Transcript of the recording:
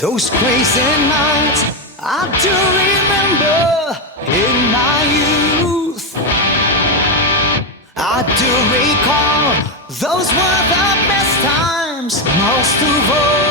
Those crazy nights I do remember in my youth. I do recall those were the best times most of all.